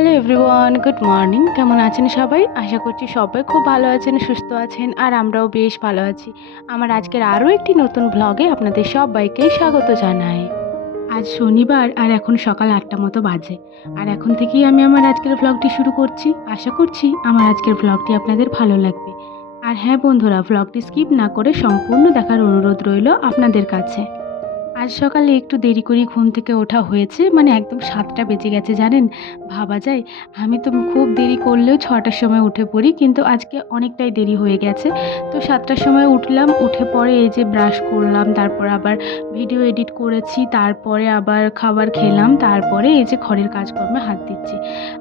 Hello everyone, good morning. কেমন আছেন সবাই? আশা করছি সবাই খুব ভালো আছেন, সুস্থ আছেন, আর আমরাও বেশ ভালো আছি। আমার আজকের আরও একটি নতুন ব্লগে আপনাদের সবাইকেই স্বাগত জানাই। আজ শনিবার আর এখন সকাল ৮টা মতো বাজে। আর এখন থেকেই আমি আমার আজকের ব্লগটি শুরু করছি। আশা করছি আমার আজকের ব্লগটি আপনাদের ভালো লাগবে। আর হ্যাঁ বন্ধুরা, ব্লগটি স্কিপ না করে সম্পূর্ণ দেখার অনুরোধ রইল আপনাদের কাছে। আজ সকালে একটু দেরি করেই ঘুম থেকে ওঠা হয়েছে, মানে একদম ৭টা বেজে গেছে জানেন। ভাবা যায়, আমি তো খুব দেরি করলেও ৬টার সময় উঠে পড়ি, কিন্তু আজকে অনেকটাই দেরি হয়ে গেছে। তো ৭টার সময় উঠলাম, উঠে পরে এই যে ব্রাশ করলাম, তারপর আবার ভিডিও এডিট করেছি, তারপরে আবার খাবার খেলাম, তারপরে এই যে ঘরের কাজকর্মে হাত দিচ্ছি।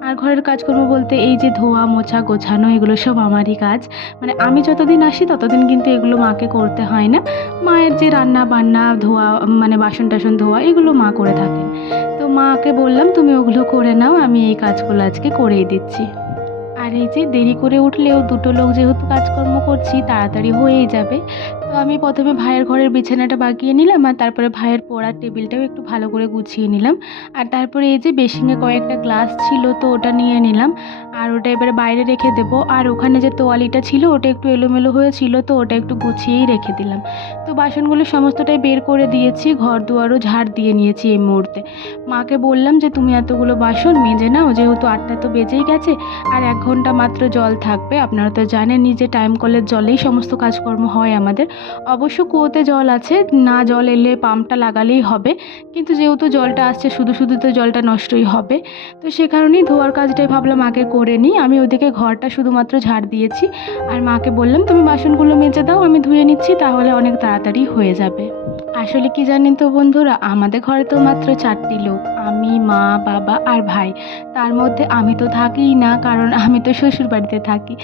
আর ঘরের কাজকর্ম বলতে এই যে ধোয়া মোছা গোছানো, এগুলো সব আমারই কাজ। মানে আমি যতদিন আসি ততদিন কিন্তু এগুলো মাকে করতে হয় না। মায়ের যে রান্না বান্না ধোয়া, মানে বাসন টাসন ধোয়া, এগুলো মা করে থাকেন। তো মাকে বললাম তুমি ওগুলো করে নাও, আমি এই কাজগুলো আজকে করেই দিচ্ছি। আর এই যে দেরি করে উঠলেও দুটো লোক যেহেতু কাজকর্ম করছি, তাড়াতাড়ি হয়েই যাবে। তো আমি প্রথমে ভাইয়ের ঘরের বিছানাটা বাগিয়ে নিলাম, আর তারপরে ভাইয়ের পড়ার টেবিলটাও একটু ভালো করে গুছিয়ে নিলাম। আর তারপরে এই যে বেসিনে কয়েকটা গ্লাস ছিল, তো ওটা নিয়ে নিলাম, আর ওটা এবারে বাইরে রেখে দেবো। আর ওখানে যে তোয়ালিটা ছিল ওটা একটু এলোমেলো হয়েছিল, তো ওটা একটু গুছিয়েই রেখে দিলাম। তো বাসনগুলো সমস্তটাই বের করে দিয়েছি, ঘর দুয়ারও ঝাড় দিয়ে নিয়েছি এই মুহূর্তে। মাকে বললাম যে তুমি এতগুলো বাসন মেজে নাও, যেহেতু ৮টা তো বেজেই গেছে, আর ১ ঘন্টা মাত্র জল থাকবে। আপনারা তো জানেনই যে টাইম কলের জলেই সমস্ত কাজকর্ম হয় আমাদের। অবশ্য কুয়োতে জল আছে, না জল এলে পাম্পটা লাগালেই হবে, কিন্তু যেহেতু জলটা আসছে শুধু শুধু তো জলটা নষ্টই হবে। তো সে কারণেই ধোয়ার কাজটাই ভাবলাম আগে করে নিই। আমি ওদিকে ঘরটা শুধুমাত্র ঝাড় দিয়েছি, আর মাকে বললাম তুমি বাসনগুলো মেজে দাও, আমি ধুয়ে নিচ্ছি, তাহলে অনেক তাড়াতাড়ি হয়ে যাবে। আসলে কি জানেন তো বন্ধুরা, আমাদের ঘরে তো মাত্র 4টি লোক, আমি, মা, বাবা আর ভাই। তার মধ্যে আমি তো থাকিই না, কারণ আমি তো শ্বশুর বাড়িতে থাকি।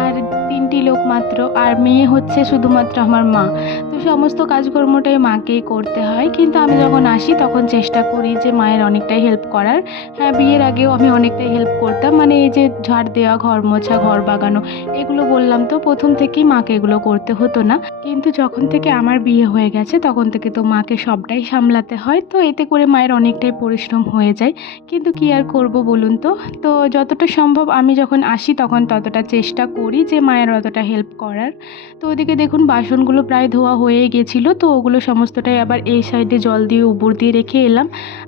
আর 3টি লোক মাত্র, আর মেয়ে হচ্ছে শুধুমাত্র আমার মা। তো সমস্ত কাজকর্মটাই মাকেই করতে হয়, কিন্তু আমি যখন আসি তখন চেষ্টা করি যে মায়ের অনেকটাই হেল্প করার। হ্যাঁ, বিয়ের আগেও আমি অনেকটাই হেল্প করতাম, মানে এই যে ঝাড় দেওয়া, ঘর মোছা, ঘর বাগানো, এগুলো বললাম তো প্রথম থেকেই মাকে এগুলো করতে হতো না। কিন্তু যখন থেকে আমার বিয়ে হয়ে গেছে তখন থেকে তো মাকে সবটাই সামলাতে হয়, তো এতে করে মায়ের অনেকটাই পরিশ্রম হয়ে যায়। কিন্তু কি আর করব বলুন তো। তো যতটা সম্ভব আমি যখন আসি তখন ততটা চেষ্টা করি যে মায়ের অতটা হেল্প করার। তো ওদিকে দেখুন বাসনগুলো প্রায় ধোয়া হয়ে গেছিলো, তো ওগুলো সমস্তটাই আবার এই সাইডে জল দিয়ে উপর দিয়ে রেখে এলাম।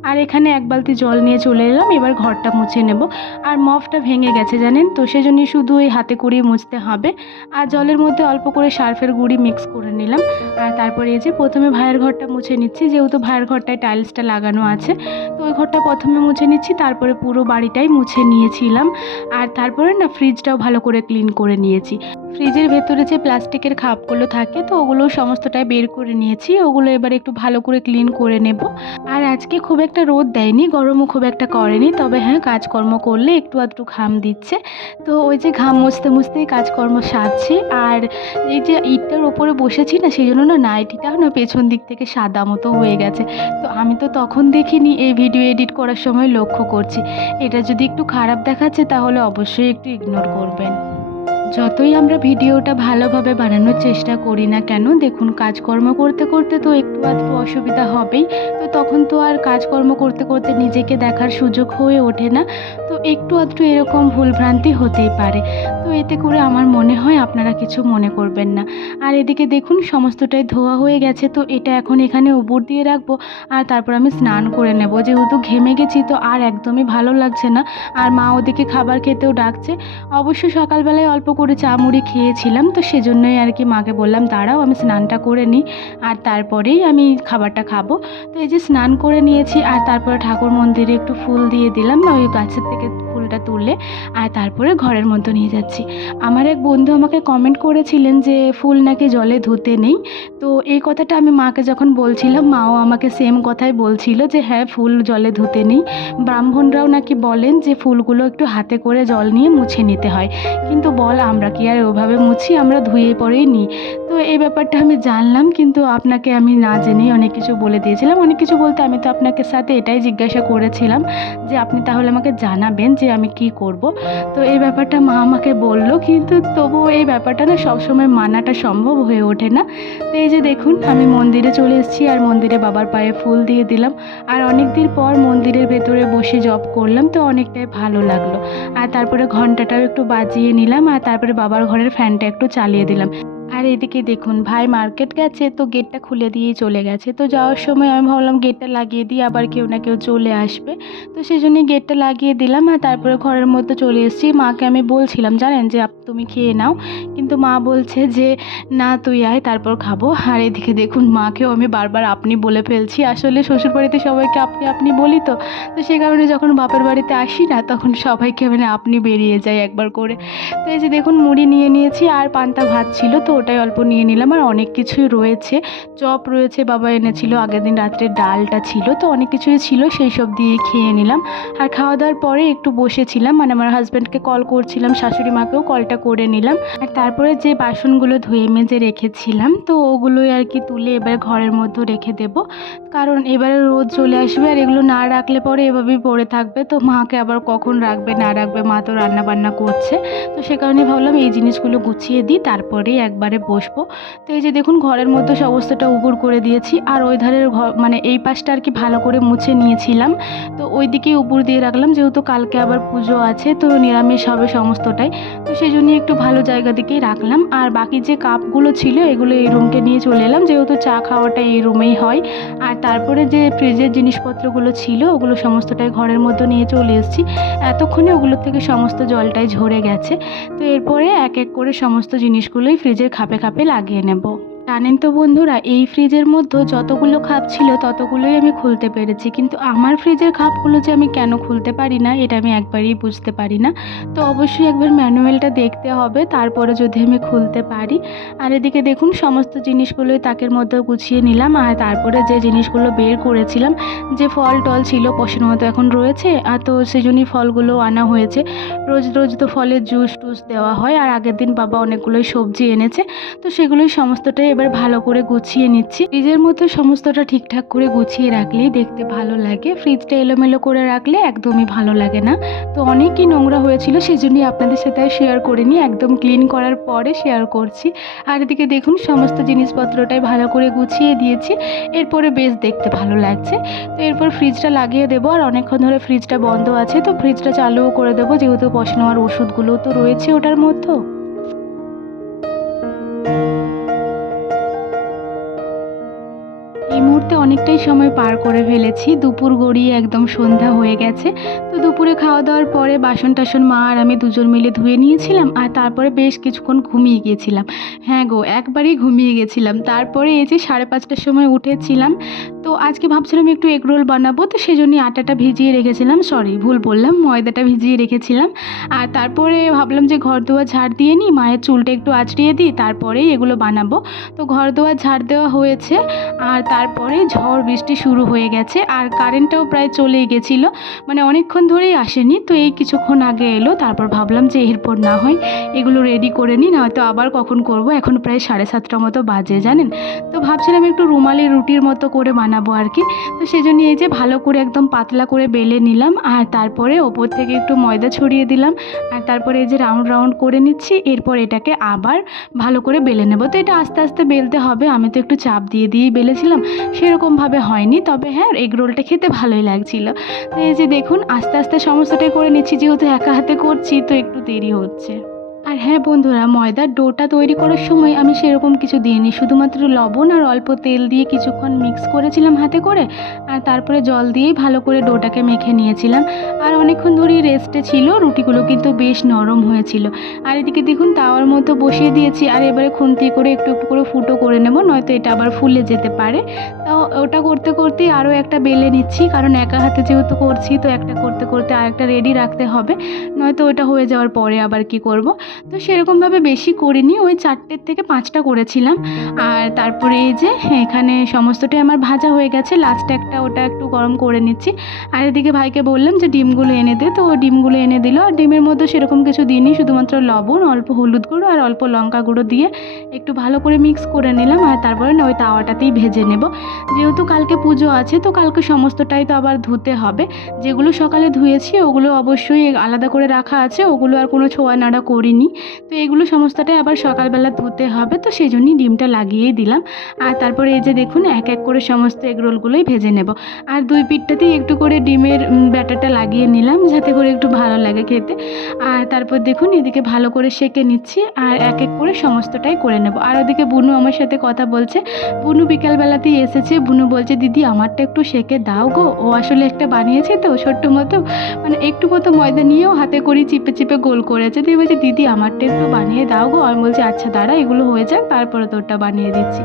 আর এখানে 1 বালতি জল নিয়ে চলে এলাম, এবার ঘরটা মুছে নেব। আর মফটা ভেঙে গেছে জানেন তো, সেজন্যই শুধু এই হাতে করেই মুছতে হবে। আর জলের মধ্যে অল্প করে সার্ফের গুঁড়ি মিক্স করে নিলাম। আর তারপরে এই যে প্রথমে ভাইয়ের ঘরটা মুছে নিচ্ছি, যেহেতু ভাইয়ের ঘরটায় টাইলসটা লাগানো আছে, তো ওই ঘরটা প্রথমে মুছে নিচ্ছি, তারপরে পুরো বাড়িটাই মুছে নিয়েছিলাম। আর তারপরে না ফ্রিজটাও ভালো করে ক্লিন করে নিয়েছি। ফ্রিজের ভেতরে যে প্লাস্টিকের খাপগুলো থাকে, তো ওগুলো সমস্তটাই বের করে নিয়েছি, ওগুলো এবার একটু ভালো করে ক্লিন করে নেব। আর আজকে খুব একটা রোদ দেয়নি, গরমও খুব একটা করেনি, তবে হ্যাঁ কাজকর্ম করলে একটু আধটু ঘাম দিচ্ছে। তো ওই যে ঘাম মুছতে মুছতেই কাজকর্ম সারছি। আর এই যে ইটটার ওপরে বসেছি না, সেই জন্য না নাইটিটাও না পেছন দিক থেকে সাদা মতো হয়ে গেছে। তো আমি তো তখন দেখিনি, এই ভিডিও এডিট করার সময় লক্ষ্য করছি। এটা যদি একটু খারাপ দেখাচ্ছে তাহলে অবশ্যই একটু ইগনোর করবেন। যতই আমরা ভিডিওটা ভালোভাবে বানানোর চেষ্টা করি না কেন, দেখুন কাজকর্ম করতে করতে তো একটু আধটু অসুবিধা হবেই। তো তখন তো আর কাজকর্ম করতে করতে নিজেকে দেখার সুযোগ হয়ে ওঠে না। তো একটু আধটু এরকম ভুলভ্রান্তি হতেই পারে। তো এতে করে আমার মনে হয় আপনারা কিছু মনে করবেন না। আর এদিকে দেখুন সমস্তটাই ধোয়া হয়ে গেছে, তো এটা এখন এখানে উপর দিয়ে রাখবো। আর তারপর আমি স্নান করে নেব, যেহেতু ঘেমে গেছি তো আর একদমই ভালো লাগছে না। আর মা ওদিকে খাবার খেতেও ডাকছে। অবশ্য সকালবেলায় অল্প করে চা মুড়ি খেয়েছিলাম, তো সেজন্যই আর কি মাকে বললাম দাঁড়াও আমি স্নানটা করে নিই, আর তারপরেই আমি খাবারটা খাবো। তো এই যে স্নান করে নিয়েছি, আর তারপরে ঠাকুর মন্দিরে একটু ফুল দিয়ে দিলাম, ওই গাছের থেকে ফুলটা তুলে, আর তারপরে ঘরের মধ্যে নিয়ে যাচ্ছি। আমার এক বন্ধু আমাকে কমেন্ট করেছিলেন যে ফুল নাকি জলে ধুতে নেই। তো এই কথাটা আমি মাকে যখন বলছিলাম, মাও আমাকে সেম কথাই বলছিল যে হ্যাঁ ফুল জলে ধুতে নেই। ব্রাহ্মণরাও নাকি বলেন যে ফুলগুলো একটু হাতে করে জল নিয়ে মুছে নিতে হয়, কিন্তু বল আমরা কি আর ওভাবে মুছি, আমরা ধুয়ে পরেই নিই। তো এই ব্যাপারটা আমি জানলাম, কিন্তু আপনাকে আমি না জেনেই অনেক কিছু বলে দিয়েছিলাম। অনেক কিছু বলতে আমি তো আপনাকে সাথে এটাই জিজ্ঞাসা করেছিলাম যে আপনি তাহলে আমাকে জানাবেন যে আমি কি করব। তো এই ব্যাপারটা মা আমাকে বলল, কিন্তু তবুও এই ব্যাপারটা না সবসময় মানাটা সম্ভব হয়ে ওঠে না। তো এই যে দেখুন আমি মন্দিরে চলে এসেছি, আর মন্দিরে বাবার পায়ে ফুল দিয়ে দিলাম। আর অনেক দিন পর মন্দিরের ভেতরে বসে জব করলাম, তো অনেকটাই ভালো লাগলো। আর তারপরে ঘন্টাটাও একটু বাজিয়ে নিলাম, আর তারপরে বাবার ঘরের ফ্যানটা একটু চালিয়ে দিলাম। আর এদিকে দেখুন ভাই মার্কেট গেছে, তো গেটটা খুলে দিয়েই চলে গেছে। তো যাওয়ার সময় আমি ভাবলাম গেটটা লাগিয়ে দিই, আবার কেউ না কেউ চলে আসবে। তো সেই জন্যই গেটটা লাগিয়ে দিলাম, আর তারপরে ঘরের মধ্যে চলে এসেছি। মাকে আমি বলছিলাম জানেন যে তুমি খেয়ে নাও, কিন্তু মা বলছে যে না তুই আয় তারপর খাবো। আর এদিকে দেখুন মাকেও আমি বারবার আপনি বলে ফেলছি। আসলে শ্বশুরবাড়িতে সবাইকে আপনি আপনি বলি, তো তো সে কারণে যখন বাপের বাড়িতে আসি না তখন সবাইকে মানে আপনি বেরিয়ে যায় একবার করে। তো এই যে দেখুন মুড়ি নিয়ে নিয়েছি, আর পান্তা ভাত ছিল তো ওটাই অল্প নিয়ে নিলাম। আর অনেক কিছুই রয়েছে, চপ রয়েছে, বাবা এনেছিল আগের দিন রাত্রে, ডালটা ছিল, তো অনেক কিছুই ছিল, সেই সব দিয়ে খেয়ে নিলাম। আর খাওয়া দাওয়ার পরে একটু বসেছিলাম, মানে আমার হাজব্যান্ডকে কল করছিলাম, শাশুড়ি মাকেও কলটা করে নিলাম। আর তারপরে যে বাসনগুলো ধুয়ে মেজে রেখেছিলাম তো ওগুলোই আর কি তুলে এবার ঘরের মধ্যে রেখে দেব, কারণ এবারে রোদ চলে আসবে, আর এগুলো না রাখলে পরে এভাবেই পড়ে থাকবে। তো মাকে আবার কখন রাখবে না রাখবে, মা তো রান্না বান্না করছে। তো সে কারণে ভাবলাম এই জিনিসগুলো গুছিয়ে দিই, তারপরেই একবারে বসবো। তো এই যে দেখুন ঘরের মধ্যে সমস্তটা উপুড় করে দিয়েছি, আর ওই ধারের ঘর মানে এই পাশটা আর কি ভালো করে মুছে নিয়েছিলাম। তো ওই দিকেই উপর দিয়ে রাখলাম, যেহেতু কালকে আবার পুজো আছে, তো নিরামিষ হবে সমস্তটাই। তো সেই জন্যই একটু ভালো জায়গা দিকেই রাখলাম। আর বাকি যে কাপগুলো ছিল এগুলো এই রুমকে নিয়ে চলে এলাম, যেহেতু চা খাওয়াটা এই রুমেই হয়। আর তারপরে যে ফ্রিজের জিনিসপত্রগুলো ছিল ওগুলো সমস্তটাই ঘরের মধ্যে নিয়ে চলে এসেছি। এতক্ষণে ওগুলোর থেকে সমস্ত জলটাই ঝরে গেছে। তো এরপরে এক এক করে সমস্ত জিনিসগুলোই ফ্রিজের খাপে খাপে লাগিয়ে নেব। জানেন তো বন্ধুরা, এই ফ্রিজের মধ্যে যতগুলো খাপ ছিল ততগুলোই আমি খুলতে পেরেছি, কিন্তু আমার ফ্রিজের খাপগুলো যে আমি কেন খুলতে পারি না এটা আমি একবারই বুঝতে পারি না। তো অবশ্যই একবার ম্যানুয়ালটা দেখতে হবে, তারপরে যদি আমি খুলতে পারি। আর এদিকে দেখুন সমস্ত জিনিসগুলোই তাকের মধ্যে গুছিয়ে নিলাম, আর তারপরে যে জিনিসগুলো বের করেছিলাম, যে ফল টল ছিল পশুর মতো এখন রয়েছে, আর তো সেই জন্যই ফলগুলো আনা হয়েছে। রোজ রোজ তো ফলের জুস টুস দেওয়া হয়, আর আগের দিন বাবা অনেকগুলোই সবজি এনেছে, তো সেগুলোই সমস্তটাই এবার ভালো করে গুছিয়ে নিচ্ছি। ফ্রিজের মধ্যে সমস্তটা ঠিকঠাক করে গুছিয়ে রাখলেই দেখতে ভালো লাগে, ফ্রিজটা এলোমেলো করে রাখলে একদমই ভালো লাগে না। তো অনেকই নোংরা হয়েছিল, সেই জন্যই আপনাদের সাথে শেয়ার করে নিই, একদম ক্লিন করার পরে শেয়ার করছি। আর এদিকে দেখুন সমস্ত জিনিসপত্রটাই ভালো করে গুছিয়ে দিয়েছি, এরপরে বেশ দেখতে ভালো লাগছে। তো এরপর ফ্রিজটা লাগিয়ে দেবো, আর অনেকক্ষণ ধরে ফ্রিজটা বন্ধ আছে, তো ফ্রিজটা চালুও করে দেবো, যেহেতু বসানো আর ওষুধগুলোও তো রয়েছে ওটার মধ্যে। এই মুহূর্তে অনেকটাই সময় পার করে ফেলেছি, দুপুর গড়িয়ে একদম সন্ধ্যা হয়ে গেছে। তো দুপুরে খাওয়া দাওয়ার পরে বাসন টাসন মা আর আমি দুজন মিলে ধুয়ে নিয়েছিলাম, আর তারপরে বেশ কিছুক্ষণ ঘুমিয়ে গিয়েছিলাম। হ্যাঁ গো, একবারেই ঘুমিয়ে গেছিলাম। তারপরে এই যে 5:30টার সময় উঠেছিলাম, তো আজকে ভাবছিলাম একটু এগ রোল বানাবো, তো সেই জন্যই আটাটা ভিজিয়ে রেখেছিলাম, সরি ভুল বললাম, ময়দাটা ভিজিয়ে রেখেছিলাম। আর তারপরে ভাবলাম যে ঘর দুয়ার ঝাড় দিয়ে নিই, মায়ের চুলটা একটু আঁচড়িয়ে দিই, তারপরেই এগুলো বানাবো। তো ঘর দুয়ার ঝাড় দেওয়া হয়েছে, আর তারপরে ঝড় বৃষ্টি শুরু হয়ে গেছে, আর কারেন্টটাও প্রায় চলেই গেছিলো, মানে অনেকক্ষণ ধরেই আসেনি। তো এই কিছুক্ষণ আগে এলো, তারপর ভাবলাম যে এরপর না হয় এগুলো রেডি করে নিই, নয়তো আবার কখন করব। এখন প্রায় 7:30 মতো বাজে জানেন। তো ভাবছিলাম একটু রুমালি রুটির মতো করে বানাবো আর কি। তো সেজন্য এই যে ভালো করে একদম পাতলা করে বেলে নিলাম, আর তারপরে ওপর থেকে একটু ময়দা ছড়িয়ে দিলাম, আর তারপরে এই যে রাউন্ড রাউন্ড করে নিচ্ছি। এরপর এটাকে আবার ভালো করে বেলে নেব। তো এটা আস্তে আস্তে বেলতে হবে, আমি তো একটু চাপ দিয়ে দিয়েই বেলেছিলাম, সেরকমভাবে হয়নি, তবে হ্যাঁ এগ রোলটা খেতে ভালোই লাগছিল। তো এই যে দেখুন আস্তে আস্তে সমস্তটাই করে নিচ্ছি, যেহেতু একা হাতে করছি তো একটু দেরি হচ্ছে। আর হ্যাঁ বন্ধুরা, ময়দার ডোটা তৈরি করার সময় আমি সেরকম কিছু দিইনি, শুধুমাত্র লবণ আর অল্প তেল দিয়ে কিছুক্ষণ মিক্স করেছিলাম হাতে করে, আর তারপরে জল দিয়েই ভালো করে ডোটাকে মেখে নিয়েছিলাম। আর অনেকক্ষণ ধরেই রেস্টে ছিল, রুটিগুলো কিন্তু বেশ নরম হয়েছিল। আর এদিকে দেখুন তাওয়ার মধ্যে বসিয়ে দিয়েছি, আর এবারে খুন্তি করে একটু একটু করে ফুটো করে নেব, নয়তো এটা আবার ফুলে যেতে পারে। তো ওটা করতে করতেই আরও একটা বেলে নিচ্ছি, কারণ একা হাতে যেহেতু করছি, তো একটা করতে করতে আর একটা রেডি রাখতে হবে, নয়তো ওটা হয়ে যাওয়ার পরে আবার কি করব। তো সেরকমভাবে বেশি করিনি, ওই 4টে থেকে 5টা করেছিলাম। আর তারপরে এই যে এখানে সমস্তটাই আমার ভাজা হয়ে গেছে, লাস্টে একটা ওটা একটু গরম করে নিচ্ছি। আর এদিকে ভাইকে বললাম যে ডিমগুলো এনে দে, তো ও ডিমগুলো এনে দিল। আর ডিমের মধ্যে সেরকম কিছু দিইনি, শুধুমাত্র লবণ, অল্প হলুদ গুঁড়ো আর অল্প লঙ্কা গুঁড়ো দিয়ে একটু ভালো করে মিক্স করে নিলাম। আর তারপরে না ওই তাওয়াটাতেই ভেজে নেব। যেহেতু কালকে পুজো আছে, তো কালকে সমস্তটাই তো আবার ধুতে হবে। যেগুলো সকালে ধুয়েছি ওগুলো অবশ্যই আলাদা করে রাখা আছে, ওগুলো আর কোনো ছোঁয়া নাড়া করিনি। তো এগুলো সমস্তটাই আবার সকালবেলা ধুতে হবে, তো সেই জন্যই ডিমটা লাগিয়েই দিলাম। আর তারপরে এই যে দেখুন এক এক করে সমস্ত এগরোলগুলোই ভেজে নেব। আর দুই পিঠটাতেই একটু করে ডিমের ব্যাটারটা লাগিয়ে নিলাম, যাতে করে একটু ভালো লাগে খেতে। আর তারপর দেখুন এদিকে ভালো করে সেঁকে নিচ্ছি, আর এক এক করে সমস্তটাই করে নেব। আর ওদিকে বুনু আমার সাথে কথা বলছে। বুনু বিকালবেলাতেই এসেছে। বুনু বলছে, দিদি আমারটা একটু সেঁকে দাও গো। ও আসলে একটা বানিয়েছে তো ছোট্ট মতো, মানে একটু মতো ময়দা নিয়েও হাতে করে চিপে চিপে গোল করেছে। তো বলছে, দিদি আমারটা একটু বানিয়ে দাও গো। আমি বলছি, আচ্ছা দাঁড়া এগুলো হয়ে যাক, তারপরে তোরটা বানিয়ে দিচ্ছি।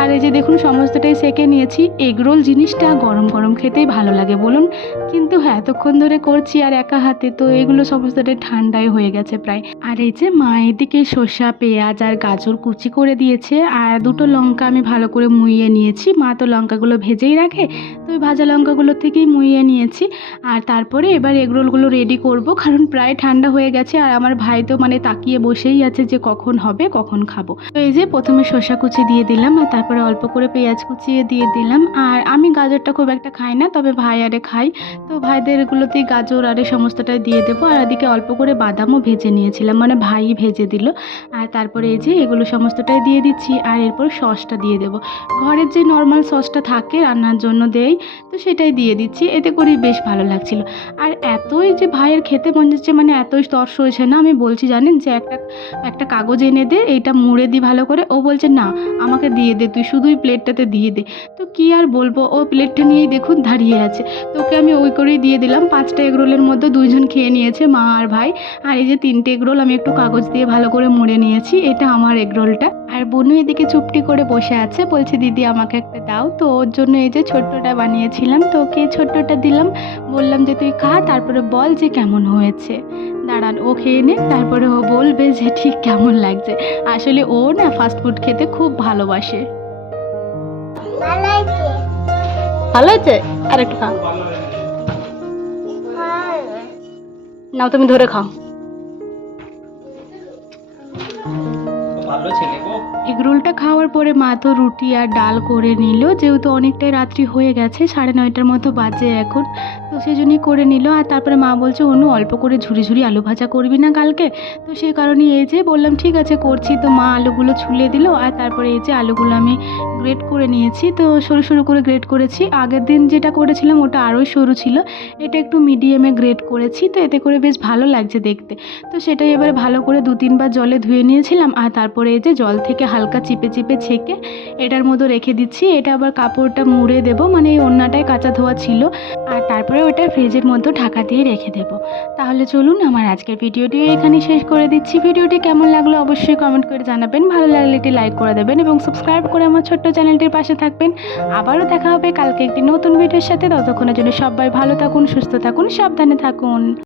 আর এই যে দেখুন সমস্তটাই সেঁকে নিয়েছি। এগরোল জিনিসটা গরম গরম খেতেই ভালো লাগে বলুন, কিন্তু হ্যাঁ এতক্ষণ ধরে করছি আর একা হাতে, তো এগুলো সমস্তটাই ঠান্ডাই হয়ে গেছে প্রায়। আর এই যে মা এদিকে শসা, পেঁয়াজ আর গাজর কুচি করে দিয়েছে, আর দুটো লঙ্কা আমি ভালো করে মুইয়ে নিয়েছি। মা তো লঙ্কাগুলো ভেজেই রাখে, তো ওই ভাজা লঙ্কাগুলো থেকেই মুইয়ে নিয়েছি। আর তারপরে এবার এগরোলগুলো রেডি করব, কারণ প্রায় ঠান্ডা হয়ে গেছে। আর আমার ভাই তো মানে তাকিয়ে বসেই আছে যে কখন হবে, কখন খাবো। তো এই যে প্রথমে শসা কুচি দিয়ে দিলাম, আর তারপরে অল্প করে পেঁয়াজ কুচিয়ে দিয়ে দিলাম। আর আমি গাজরটা খুব একটা খাই না, তবে ভাই আরে খাই, তো ভাইদের এগুলোতেই গাজর আরে সমস্তটাই দিয়ে দেবো। আর এদিকে অল্প করে বাদামও ভেজে নিয়েছিলাম, মানে ভাই ভেজে দিল। আর তারপরে এই যে এগুলো সমস্তটাই দিয়ে দিচ্ছি। আর এরপর সসটা দিয়ে দেবো, ঘরের যে নর্মাল সসটা থাকে রান্নার জন্য দেই, তো সেটাই দিয়ে দিচ্ছি। এতে করেই বেশ ভালো লাগছিল। আর এতই যে ভাইয়ের খেতে মন যাচ্ছে, মানে এতই তর্স হয়েছে না, আমি বলছি জানেন যে একটা কাগজ এনে দে, এইটা মুড়ে দিই ভালো করে। ও বলছে, না আমাকে দিয়ে দে, তুই শুধুই প্লেটটাতে দিয়ে দে। তো কি আর বলবো, ও প্লেটটা নিয়েই দেখুন দাঁড়িয়ে আছে। তো ওকে আমি ওই করেই দিয়ে দিলাম। 5টা এগরোলের মধ্যে 2জন খেয়ে নিয়েছে, মা আর ভাই। আর এই যে 3টে এগরোল আমি একটু কাগজ দিয়ে ভালো করে মুড়ে নিয়েছি, এটা আমার এগরোলটা। আর বুনু এদিকে চুপটি করে বসে আছে, বলছে দিদি আমাকে একটা দাও। তো ওর জন্য এই যে ছোট্টটা বানিয়েছিলাম, তো ওকে ছোট্টটা দিলাম। বললাম যে তুই খা, তারপরে বল যে কেমন হয়েছে। দাঁড়ান ও খেয়ে নে, তারপরে ও বলবে যে ঠিক কেমন লাগছে। আসলে ও না ফাস্টফুড খেতে খুব ভালোবাসে। ভালো হয়েছে, আর একটু খা। নাও তুমি ধরে খাও। এগরোলটা খাওয়ার পরে মা তো রুটি আর ডাল করে নিল, যেহেতু অনেকটাই রাত্রি হয়ে গেছে, 9:30টার মতো বাজে এখন, তো সেই জন্যই করে নিল। আর তারপরে মা বলছে, অনু অল্প করে ঝুরি ঝুরি আলু ভাজা করবি না কালকে? তো সেই কারণেই এই যে বললাম ঠিক আছে করছি। তো মা আলুগুলো ছুলে দিল। আর তারপরে এই যে আলুগুলো আমি গ্রেট করে নিয়েছি, তো সরু সরু করে গ্রেট করেছি। আগের দিন যেটা করেছিলাম ওটা আরও সরু ছিল, এটা একটু মিডিয়ামে গ্রেট করেছি, তো এতে করে বেশ ভালো লাগছে দেখতে। তো সেটাই এবার ভালো করে 2-3বার জলে ধুয়ে নিয়েছিলাম। আর তারপরে এই যে জল থেকে হালকা চিপে চিপে ছেঁকে এটার মধ্যে রেখে দিচ্ছি। এটা আবার কাপড়টা মুড়ে দেবো, মানে এই ওড়নাটায় কাঁচা ধোয়া ছিল। আর তারপরে ওটা ফ্রিজের মধ্যে ঢাকা দিয়ে রেখে দেবো। তাহলে চলুন আমার আজকের ভিডিওটি এখানে শেষ করে দিচ্ছি। ভিডিওটি কেমন লাগলো অবশ্যই কমেন্ট করে জানাবেন, ভালো লাগলে একটি লাইক করে দেবেন এবং সাবস্ক্রাইব করে আমার ছোট্ট চ্যানেলটির পাশে থাকবেন। আবারও দেখা হবে কালকে একটি নতুন ভিডিওর সাথে। ততক্ষণের জন্য সবাই ভালো থাকুন, সুস্থ থাকুন, সাবধানে থাকুন।